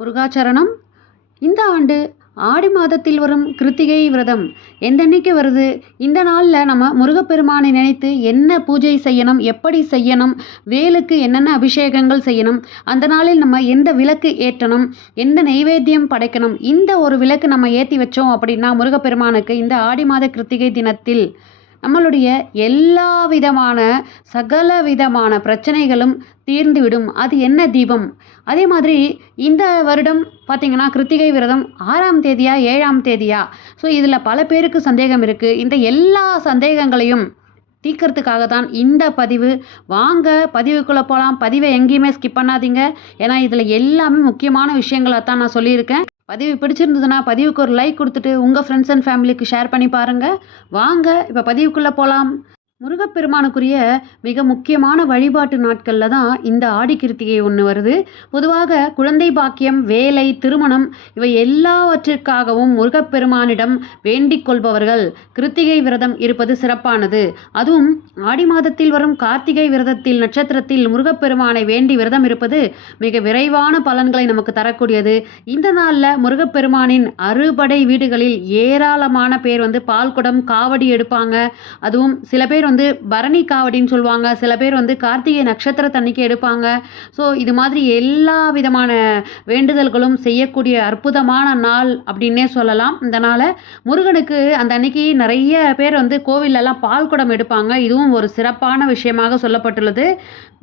முருகாச்சரணம். இந்த ஆண்டு ஆடி மாதத்தில் வரும் கிருத்திகை விரதம் எந்தன்னைக்கு வருது? இந்த நாளில் நம்ம முருகப்பெருமானை நினைத்து என்ன பூஜை செய்யணும், எப்படி செய்யணும், வேலுக்கு என்னென்ன அபிஷேகங்கள் செய்யணும், அந்த நாளில் நம்ம எந்த விளக்கு ஏற்றணும், எந்த நெய்வேத்தியம் படைக்கணும், இந்த ஒரு விளக்கு நம்ம ஏற்றி வச்சோம் அப்படின்னா முருகப்பெருமானுக்கு இந்த ஆடி மாத கிருத்திகை தினத்தில் நம்மளுடைய எல்லா விதமான சகல விதமான பிரச்சனைகளும் தீர்ந்துவிடும். அது என்ன தீபம்? அதே மாதிரி இந்த வருடம் பார்த்திங்கன்னா கிருத்திகை விரதம் 6ஆம் தேதியா 7ஆம் தேதியா? ஸோ இதில் பல பேருக்கு சந்தேகம் இருக்குது. இந்த எல்லா சந்தேகங்களையும் தீர்க்கறதுக்காக தான் இந்த பதிவு. வாங்க பதிவுக்குள்ளே போகலாம். பதிவை எங்கேயுமே ஸ்கிப் பண்ணாதீங்க. ஏன்னா இதில் எல்லாமே முக்கியமான விஷயங்களை தான் நான் சொல்லியிருக்கேன். பதிவு பிடிச்சிருந்ததுன்னா பதிவுக்கு ஒரு லைக் கொடுத்துட்டு உங்கள் ஃப்ரெண்ட்ஸ் அண்ட் ஃபேமிலிக்கு ஷேர் பண்ணி பாருங்கள். வாங்க இப்போ பதிவுக்குள்ளே போகலாம். முருகப்பெருமானுக்குரிய மிக முக்கியமான வழிபாட்டு நாட்களில் தான் இந்த ஆடி கிருத்திகை ஒன்று வருது. பொதுவாக குழந்தை பாக்கியம், வேலை, திருமணம் இவை எல்லாவற்றிற்காகவும் முருகப்பெருமானிடம் வேண்டிக் கொள்பவர்கள் கிருத்திகை விரதம் இருப்பது சிறப்பானது. அதுவும் ஆடி மாதத்தில் வரும் கார்த்திகை விரதத்தில் நட்சத்திரத்தில் முருகப்பெருமானை வேண்டி விரதம் இருப்பது மிக விரைவான பலன்களை நமக்கு தரக்கூடியது. இந்த நாளில் முருகப்பெருமானின் அறுபடை வீடுகளில் ஏராளமான பேர் பால்குடம் காவடி எடுப்பாங்க. அதுவும் சில பேர் பரணி காவடின்னு சொல்லுவாங்க, சில பேர் கார்த்திகை நட்சத்திரத்தன்னைக்கு எடுப்பாங்க. ஸோ இது மாதிரி எல்லா விதமான வேண்டுதல்களும் செய்யக்கூடிய அற்புதமான நாள் அப்படின்னே சொல்லலாம். இந்த நாளை முருகனுக்கு அந்த அன்னைக்கு நிறைய பேர் கோவிலெல்லாம் பால்குடம் எடுப்பாங்க. இதுவும் ஒரு சிறப்பான விஷயமாக சொல்லப்பட்டுள்ளது.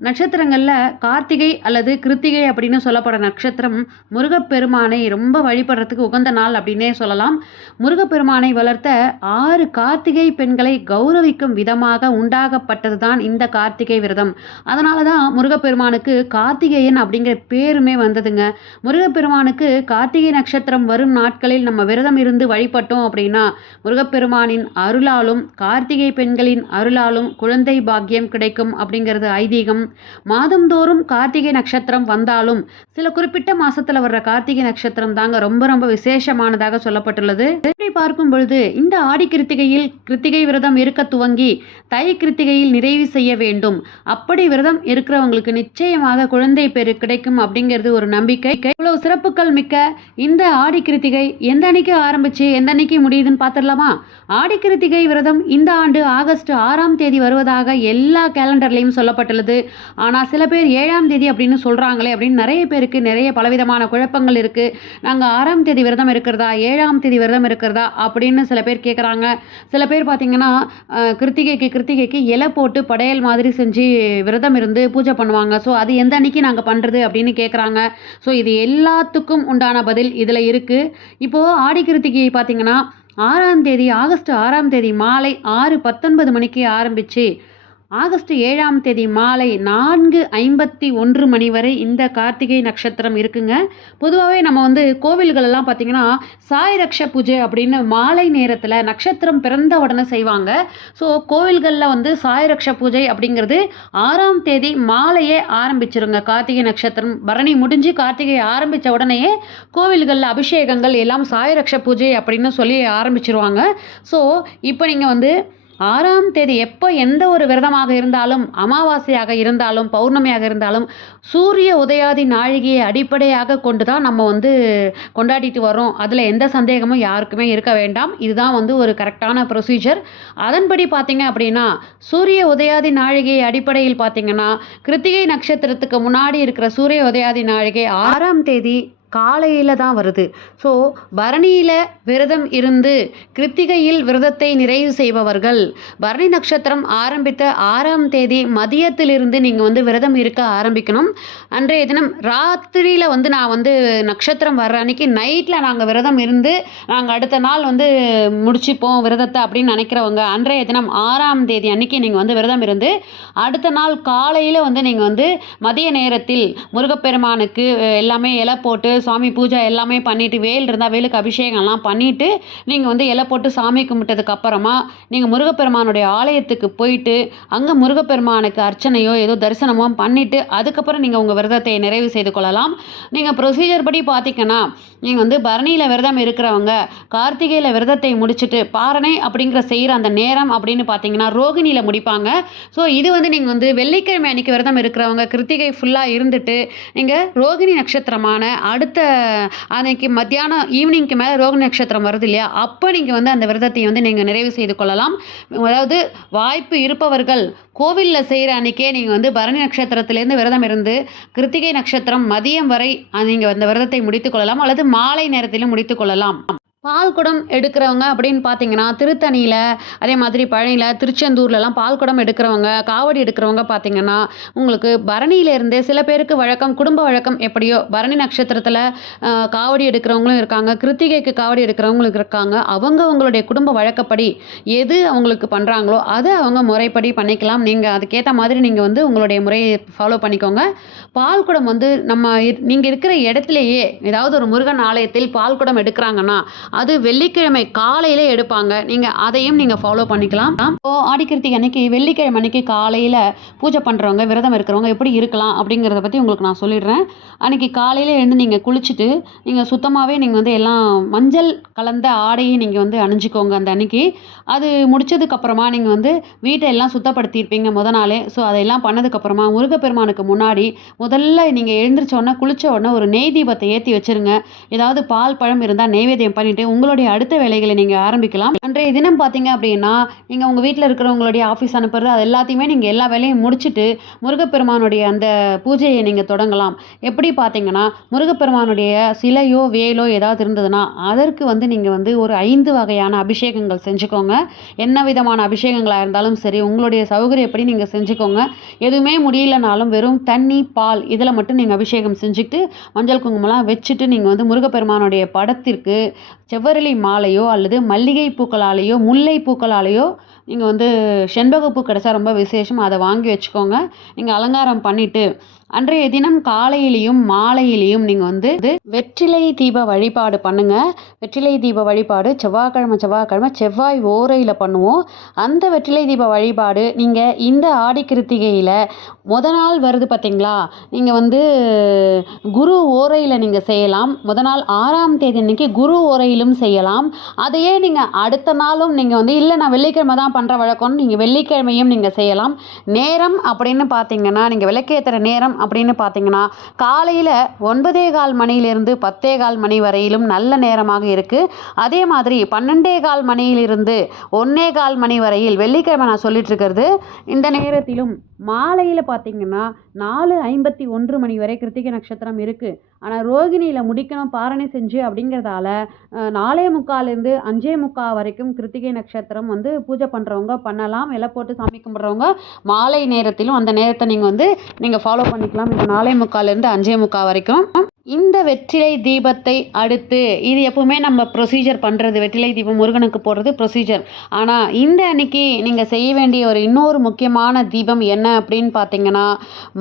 நட்சத்திரங்களில் கார்த்திகை அல்லது கிருத்திகை அப்படின்னு சொல்லப்படுற நட்சத்திரம் முருகப்பெருமானை ரொம்ப வழிபடுறதுக்கு உகந்த நாள் அப்படின்னே சொல்லலாம். முருகப்பெருமானை வளர்த்த 6 கார்த்திகை பெண்களை கௌரவிக்கும் விதமாக உண்டாகப்பட்டது தான் இந்த கார்த்திகை விரதம். அதனால தான் முருகப்பெருமானுக்கு கார்த்திகேயன் அப்படிங்கிற பேருமே வந்ததுங்க. முருகப்பெருமானுக்கு கார்த்திகை நட்சத்திரம் வரும் நாட்களில் நம்ம விரதம் இருந்து வழிபட்டோம் அப்படின்னா முருகப்பெருமானின் அருளாலும் கார்த்திகை பெண்களின் அருளாலும் குழந்தை பாக்கியம் கிடைக்கும் அப்படிங்கிறது ஐதீகம். மாதந்தோறும் கார்த்திகை நட்சத்திரம் வந்தாலும் சில குறிப்பிட்ட மாசத்துல வர்ற கார்த்திகை நட்சத்திரம் தாங்க ரொம்ப ரொம்ப விசேஷமானதாக சொல்லப்பட்டுள்ளது. இப்படி பார்க்கும் பொழுது இந்த ஆடி கிருத்திகையில் கிருத்திகை விரதம் இருக்க துவங்கி தை கிருத்திகையில் நிறைவு செய்ய வேண்டும். அப்படி விரதம் இருக்கிறவங்களுக்கு நிச்சயமாக குழந்தை பேரு கிடைக்கும் அப்படிங்கிறது ஒரு நம்பிக்கை. இவ்வளவு சிறப்புகள் மிக்க இந்த ஆடி கிருத்திகை எந்த அன்னைக்கு ஆரம்பிச்சு எந்த அன்னைக்கு முடியுதுன்னு பார்த்துடலாமா? ஆடி கிருத்திகை விரதம் இந்த ஆண்டு ஆகஸ்ட் 6ஆம் தேதி வருவதாக எல்லா கேலண்டர்லையும் சொல்லப்பட்டுள்ளது. ஆனால் சில பேர் 7ஆம் தேதி அப்படின்னு சொல்கிறாங்களே அப்படின்னு நிறைய பேருக்கு நிறைய பலவிதமான குழப்பங்கள் இருக்குது. நாங்கள் 6ஆம் தேதி விரதம் இருக்கிறதா 7ஆம் தேதி விரதம் இருக்கிறதா அப்படின்னு சில பேர் கேட்குறாங்க. சில பேர் பார்த்திங்கன்னா கிருத்திகைக்கு இலை போட்டு படையல் மாதிரி செஞ்சு விரதம் இருந்து பூஜை பண்ணுவாங்க. ஸோ அது எந்த அன்னைக்கு நாங்கள் பண்ணுறது அப்படின்னு கேட்குறாங்க. ஸோ இது எல்லாத்துக்கும் உண்டான பதில் இதில் இருக்குது. இப்போது ஆடி கிருத்திகை பார்த்திங்கன்னா 6ஆம் தேதி ஆகஸ்ட் 6ஆம் தேதி மாலை 6:19 மணிக்கு ஆரம்பித்து ஆகஸ்ட் 7ஆம் தேதி மாலை 4:51 மணி வரை இந்த கார்த்திகை நட்சத்திரம் இருக்குங்க. பொதுவாகவே நம்ம கோவில்களெல்லாம் பார்த்திங்கன்னா சாயரக்ஷ பூஜை அப்படின்னு மாலை நேரத்தில் நட்சத்திரம் பிறந்த உடனே செய்வாங்க. ஸோ கோவில்களில் சாயரக்ஷ பூஜை அப்படிங்கிறது 6ஆம் தேதி மாலையே ஆரம்பிச்சிருங்க. கார்த்திகை நட்சத்திரம் பரணி முடிஞ்சு கார்த்திகை ஆரம்பித்த உடனேயே கோவில்களில் அபிஷேகங்கள் எல்லாம் சாயரக்ஷ பூஜை அப்படின்னு சொல்லி ஆரம்பிச்சிருவாங்க. ஸோ இப்போ நீங்கள் 6ஆம் தேதி எப்போ எந்த ஒரு விரதமாக இருந்தாலும் அமாவாசையாக இருந்தாலும் பௌர்ணமியாக இருந்தாலும் சூரிய உதயாதி நாழிகையை அடிப்படையாக கொண்டு தான் நம்ம கொண்டாடிட்டு வரோம். அதில் எந்த சந்தேகமும் யாருக்குமே இருக்க வேண்டாம். இதுதான் ஒரு கரெக்டான ப்ரொசீஜர். அதன்படி பார்த்தீங்க அப்படின்னா சூரிய உதயாதி நாழிகை அடிப்படையில் பார்த்தீங்கன்னா கிருத்திகை நட்சத்திரத்துக்கு முன்னாடி இருக்கிற சூரிய உதயாதி நாழிகை 6ஆம் தேதி காலையில் தான் வருது. ஸோ பரணியில் விரதம் இருந்து கிருத்திகையில் விரதத்தை நிறைவு செய்பவர்கள் பரணி நட்சத்திரம் ஆரம்பித்த 6ஆம் தேதி மதியத்திலிருந்து நீங்கள் விரதம் இருக்க ஆரம்பிக்கணும். அன்றைய தினம் ராத்திரியில் நான் நட்சத்திரம் வர்ற அன்னைக்கு நைட்டில் நாங்கள் விரதம் இருந்து நாங்கள் அடுத்த நாள் முடிச்சுப்போம் விரதத்தை அப்படின்னு நினைக்கிறவங்க அன்றைய தினம் 6ஆம் தேதி அன்னைக்கு நீங்கள் விரதம் இருந்து அடுத்த நாள் காலையில் நீங்கள் மதிய நேரத்தில் முருகப்பெருமானுக்கு எல்லாமே இலை போட்டு சாமி பூஜை எல்லாமே பண்ணிவிட்டு வேல் இருந்தால் வேலுக்கு அபிஷேகம்லாம் பண்ணிவிட்டு நீங்கள் இலை போட்டு சாமி கும்பிட்டதுக்கு அப்புறமா நீங்கள் முருகப்பெருமானுடைய ஆலயத்துக்கு போயிட்டு அங்கே முருகப்பெருமானுக்கு அர்ச்சனையோ ஏதோ தரிசனமோ பண்ணிவிட்டு அதுக்கப்புறம் நீங்கள் உங்கள் விரதத்தை நிறைவு செய்து கொள்ளலாம். நீங்கள் ப்ரொசீஜர் படி பார்த்திங்கன்னா நீங்கள் பரணியில் விரதம் இருக்கிறவங்க கார்த்திகையில் விரதத்தை முடிச்சுட்டு பாரணை அப்படிங்கிற செய்கிற அந்த நேரம் அப்படின்னு பார்த்தீங்கன்னா ரோகிணியில் முடிப்பாங்க. ஸோ இது நீங்கள் வெள்ளிக்கிழமை அன்னைக்கு விரதம் இருக்கிறவங்க கிருத்திகை ஃபுல்லாக இருந்துட்டு நீங்கள் ரோகிணி நட்சத்திரமான அடுத்த அடுத்த அன்னைக்கு மத்தியானம் ஈவினிங்க்கு மேலே ரோகிணி நட்சத்திரம் வருது இல்லையா, அப்போ நீங்கள் வந்து அந்த விரதத்தை வந்து நீங்கள் நிறைவு செய்து கொள்ளலாம். அதாவது வாய்ப்பு இருப்பவர்கள் கோவிலில் செய்கிற அன்றைக்கே நீங்கள் வந்து பரணி நட்சத்திரத்திலேருந்து விரதம் இருந்து கிருத்திகை நட்சத்திரம் மதியம் வரை நீங்கள் அந்த விரதத்தை முடித்து கொள்ளலாம், அல்லது மாலை நேரத்திலும் முடித்து கொள்ளலாம். பால் குடம் எடுக்கிறவங்க அப்படின்னு பார்த்தீங்கன்னா திருத்தணியில், அதே மாதிரி பழனியில், திருச்செந்தூர்லலாம் பால் குடம் எடுக்கிறவங்க, காவடி எடுக்கிறவங்க பார்த்தீங்கன்னா உங்களுக்கு பரணியிலேருந்தே சில பேருக்கு வழக்கம், குடும்ப வழக்கம் எப்படியோ பரணி நட்சத்திரத்தில் காவடி எடுக்கிறவங்களும் இருக்காங்க, கிருத்திகைக்கு காவடி எடுக்கிறவங்களும் இருக்காங்க. அவங்களுடைய குடும்ப வழக்கப்படி எது அவங்களுக்கு பண்ணுறாங்களோ அதை அவங்க முறைப்படி பண்ணிக்கலாம். நீங்கள் அதுக்கேற்ற மாதிரி நீங்கள் வந்து உங்களுடைய முறையை ஃபாலோ பண்ணிக்கோங்க. பால் குடம் வந்து நீங்கள் இருக்கிற இடத்துலையே ஏதாவது ஒரு முருகன் ஆலயத்தில் பால் குடம் எடுக்கிறாங்கன்னா அது வெள்ளிக்கிழமை காலையில் எடுப்பாங்க. நீங்கள் அதையும் நீங்கள் ஃபாலோ பண்ணிக்கலாம். ஆடி கிருத்திகை அன்னைக்கு வெள்ளிக்கிழமை அன்னைக்கு காலையில் பூஜை பண்ணுறவங்க, விரதம் இருக்கிறவங்க எப்படி இருக்கலாம் அப்படிங்கிறத பற்றி உங்களுக்கு நான் சொல்லிடுறேன். அன்றைக்கி காலையில் எழுந்து நீங்கள் குளிச்சுட்டு நீங்கள் சுத்தமாகவே நீங்கள் வந்து எல்லாம் மஞ்சள் கலந்த ஆடையை நீங்கள் வந்து அணிஞ்சிக்கோங்க அந்த அன்னைக்கு. அது முடித்ததுக்கப்புறமா நீங்கள் வந்து வீட்டை எல்லாம் சுத்தப்படுத்தியிருப்பீங்க நாளே. ஸோ அதையெல்லாம் பண்ணதுக்கப்புறமா முருகப்பெருமானுக்கு முன்னாடி முதல்ல நீங்கள் எழுந்திரிச்சோடனே குளித்த உடனே ஒரு நெய் தீபத்தை ஏற்றி வச்சுருங்க. ஏதாவது பால் பழம் இருந்தால் நெய்வேத்தியம் பண்ணிவிட்டு உங்களுடைய அடுத்த வேலைகளை நீங்கள் ஆரம்பிக்கலாம். அன்றைய தினம் பார்த்தீங்க அப்படின்னா நீங்கள் உங்கள் வீட்டில் இருக்கிறவங்களுடைய ஆஃபீஸ் அனுப்புறது அது எல்லாத்தையுமே நீங்கள் எல்லா வேலையும் முடிச்சுட்டு முருகப்பெருமானுடைய அந்த பூஜையை நீங்கள் தொடங்கலாம். எப்படி பார்த்தீங்கன்னா முருகப்பெருமானுடைய சிலையோ வேலோ ஏதாவது இருந்ததுன்னா அதற்கு வந்து நீங்கள் வந்து ஒரு 5 வகையான அபிஷேகங்கள் செஞ்சுக்கோங்க. என்ன விதமான அபிஷேகங்களாக இருந்தாலும் சரி உங்களுடைய சௌகரியப்படி நீங்கள் செஞ்சுக்கோங்க. எதுவுமே முடியலனாலும் வெறும் தண்ணி, பால் இதில் மட்டும் நீங்கள் அபிஷேகம் செஞ்சுக்கிட்டு மஞ்சள் குங்குமம்லாம் வச்சுட்டு நீங்கள் வந்து முருகப்பெருமானுடைய படத்திற்கு செவ்வரளி மாலையோ அல்லது மல்லிகை பூக்களாலேயோ முல்லை பூக்களாலேயோ நீங்கள் வந்து செண்பகப்பூ கிடச்சா ரொம்ப விசேஷம், அதை வாங்கி வச்சுக்கோங்க. நீங்கள் அலங்காரம் பண்ணிவிட்டு அன்றைய தினம் காலையிலையும் மாலையிலையும் நீங்கள் வந்து வெற்றிலை தீப வழிபாடு பண்ணுங்கள். வெற்றிலை தீப வழிபாடு செவ்வாய்க்கிழமை செவ்வாய் ஓரையில் பண்ணுவோம். அந்த வெற்றிலை தீப வழிபாடு நீங்கள் இந்த ஆடி கிருத்திகையில் நாள் வருது பார்த்தீங்களா, நீங்கள் வந்து குரு ஓரையில் நீங்கள் செய்யலாம். நாள் 6ஆம் தேதி அன்றைக்கி குரு ஓரையிலும் செய்யலாம். அதையே நீங்கள் அடுத்த நாளும் நீங்கள் வந்து இல்லை நான் வெள்ளிக்கிழமை தான் பண்ணுற வழக்கம்னு நீங்கள் வெள்ளிக்கிழமையும் நீங்கள் செய்யலாம். நேரம் அப்படின்னு பார்த்தீங்கன்னா நீங்கள் விளக்கேற்றுற நேரம் அப்படின்னு பார்த்தீங்கன்னா காலையில் 9:15 மணியிலிருந்து 10:15 மணி வரையிலும் நல்ல நேரமாக இருக்குது. அதே மாதிரி 12:15 மணியிலிருந்து 1:15 மணி வரையில் வெள்ளிக்கிழமை நான் சொல்லிட்டு இருக்கிறது. இந்த நேரத்திலும் மாலையில் பார்த்தீங்கன்னா 4:51 மணி வரை கிருத்திகை நட்சத்திரம் இருக்குது. ஆனால் ரோகிணியில் முடிக்கணும் பாரணை செஞ்சு அப்படிங்கிறதால 4:45 5:45 வரைக்கும் கிருத்திகை நட்சத்திரம் வந்து பூஜை பண்ணுறவங்க பண்ணலாம். இலை போட்டு சாமி கும்பிட்றவங்க மாலை நேரத்திலும் அந்த நேரத்தை நீங்கள் ஃபாலோ பண்ணிக்கலாம். இந்த 4:45 5:45 வரைக்கும். இந்த வெற்றிலை தீபத்தை அடுத்து இது எப்பவுமே நம்ம ப்ரொசீஜர் பண்ணுறது, வெற்றிலை தீபம் முருகனுக்கு போடுறது ப்ரொசீஜர். ஆனால் இந்த அன்னைக்கு நீங்கள் செய்ய வேண்டிய இன்னொரு முக்கியமான தீபம் என்ன அப்படின்னு பார்த்தீங்கன்னா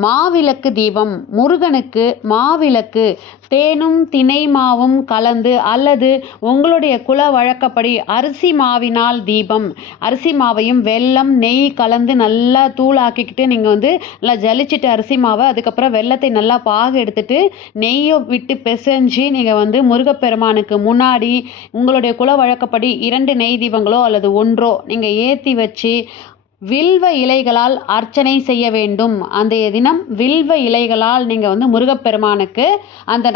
மாவிளக்கு தீபம். முருகனுக்கு மாவிளக்கு தேனும் தினை மாவும் கலந்து அல்லது உங்களுடைய குல வழக்கப்படி அரிசி மாவினால் தீபம், அரிசி மாவையும் வெல்லம் நெய் கலந்து நல்லா தூளாக்கிக்கிட்டு நீங்கள் வந்து நல்லா ஜலிச்சிட்டு அரிசி மாவை அதுக்கப்புறம் வெல்லத்தை நல்லா பாகு எடுத்துட்டு நெய்யை விட்டு பிசைஞ்சு நீங்கள் வந்து முருகப்பெருமானுக்கு முன்னாடி உங்களுடைய குல வழக்கப்படி 2 நெய் தீபங்களோ அல்லது 1 நீங்கள் ஏற்றி வச்சு வில்வ இலைகளால் அர்ச்சனை செய்ய வேண்டும். அன்றைய தினம் வில்வ இலைகளால் நீங்கள் வந்து முருகப்பெருமானுக்கு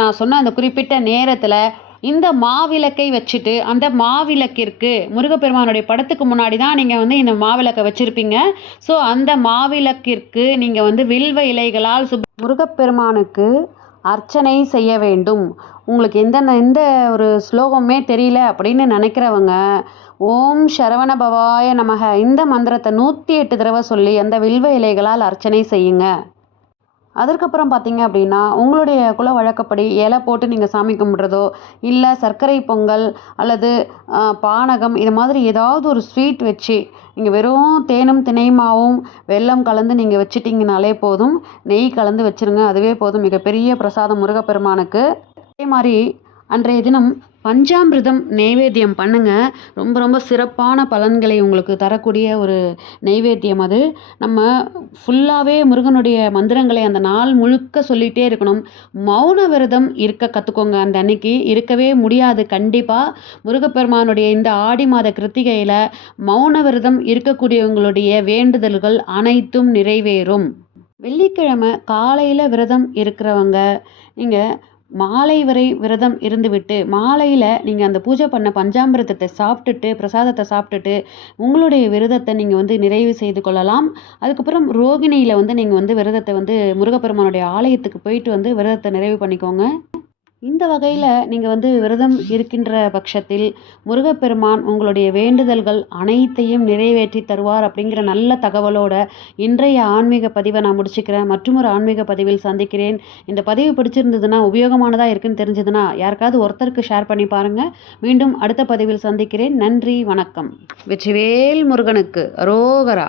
நான் சொன்ன அந்த குறிப்பிட்ட நேரத்தில் இந்த மாவிளக்கை வச்சுட்டு அந்த மாவிளக்கிற்கு முருகப்பெருமானுடைய படத்துக்கு முன்னாடி தான் நீங்கள் வந்து இந்த மாவிளக்கை வச்சுருப்பீங்க. ஸோ அந்த மாவிளக்கிற்கு நீங்கள் வந்து வில்வ இலைகளால் முருகப்பெருமானுக்கு அர்ச்சனை செய்ய வேண்டும். உங்களுக்கு எந்த ஒரு ஸ்லோகமே தெரியல அப்படின்னு நினைக்கிறவங்க ஓம் சரவண பவாய நமக இந்த மந்திரத்தை 108 தடவை சொல்லி அந்த வில்வ இலைகளால் அர்ச்சனை செய்யுங்க. அதற்கப்புறம் பார்த்தீங்க அப்படின்னா உங்களுடைய குல வழக்கப்படி இலை போட்டு நீங்கள் சாமி கும்பிட்றதோ இல்லை சர்க்கரை பொங்கல் அல்லது பானகம் இது மாதிரி ஏதாவது ஒரு ஸ்வீட் வச்சு நீங்கள் வெறும் தேனும் தினைமாவும் வெல்லம் கலந்து நீங்கள் வச்சிட்டிங்கனாலே போதும். நெய் கலந்து வச்சுருங்க, அதுவே போதும். மிகப்பெரிய பிரசாதம் முருகப்பெருமானுக்கு. அதே மாதிரி அன்றைய தினம் பஞ்சாமிர்தம் நெய்வேத்தியம் பண்ணுங்கள். ரொம்ப ரொம்ப சிறப்பான பலன்களை உங்களுக்கு தரக்கூடிய ஒரு நெய்வேத்தியம் அது. நம்ம ஃபுல்லாகவே முருகனுடைய மந்திரங்களை அந்த நாள் முழுக்க சொல்லிகிட்டே இருக்கணும். மௌன விரதம் இருக்க கற்றுக்கோங்க. அந்த அன்னைக்கு இருக்கவே முடியாது கண்டிப்பாக. முருகப்பெருமானுடைய இந்த ஆடி மாத கிருத்திகையில் மௌன விரதம் இருக்கக்கூடியவங்களுடைய வேண்டுதல்கள் அனைத்தும் நிறைவேறும். வெள்ளிக்கிழமை காலையில் விரதம் இருக்கிறவங்க நீங்கள் மாலை வரை விரதம் இருந்துவிட்டு மாலையில் நீங்கள் அந்த பூஜை பண்ண பஞ்சாமிர்தத்தை சாப்பிட்டுட்டு பிரசாதத்தை சாப்பிட்டுட்டு உங்களுடைய விரதத்தை நீங்கள் வந்து நிறைவு செய்து கொள்ளலாம். அதுக்கப்புறம் ரோகிணியில் வந்து நீங்கள் வந்து விரதத்தை வந்து முருகப்பெருமானுடைய ஆலயத்துக்கு போயிட்டு வந்து விரதத்தை நிறைவு பண்ணிக்கோங்க. இந்த வகையில் நீங்கள் வந்து விரதம் இருக்கின்ற பட்சத்தில் முருகப்பெருமான் உங்களுடைய வேண்டுதல்கள் அனைத்தையும் நிறைவேற்றி தருவார் அப்படிங்கிற நல்ல தகவலோட இன்றைய ஆன்மீக பதிவை நான் முடிச்சுக்கிறேன். மற்றொரு ஆன்மீக பதிவில் சந்திக்கிறேன். இந்த பதிவு பிடிச்சிருந்ததுன்னா, உபயோகமானதாக இருக்குன்னு தெரிஞ்சதுன்னா யாருக்காவது ஒருத்தருக்கு ஷேர் பண்ணி பாருங்கள். மீண்டும் அடுத்த பதிவில் சந்திக்கிறேன். நன்றி, வணக்கம். வெற்றிவேல் முருகனுக்கு அரோகரா.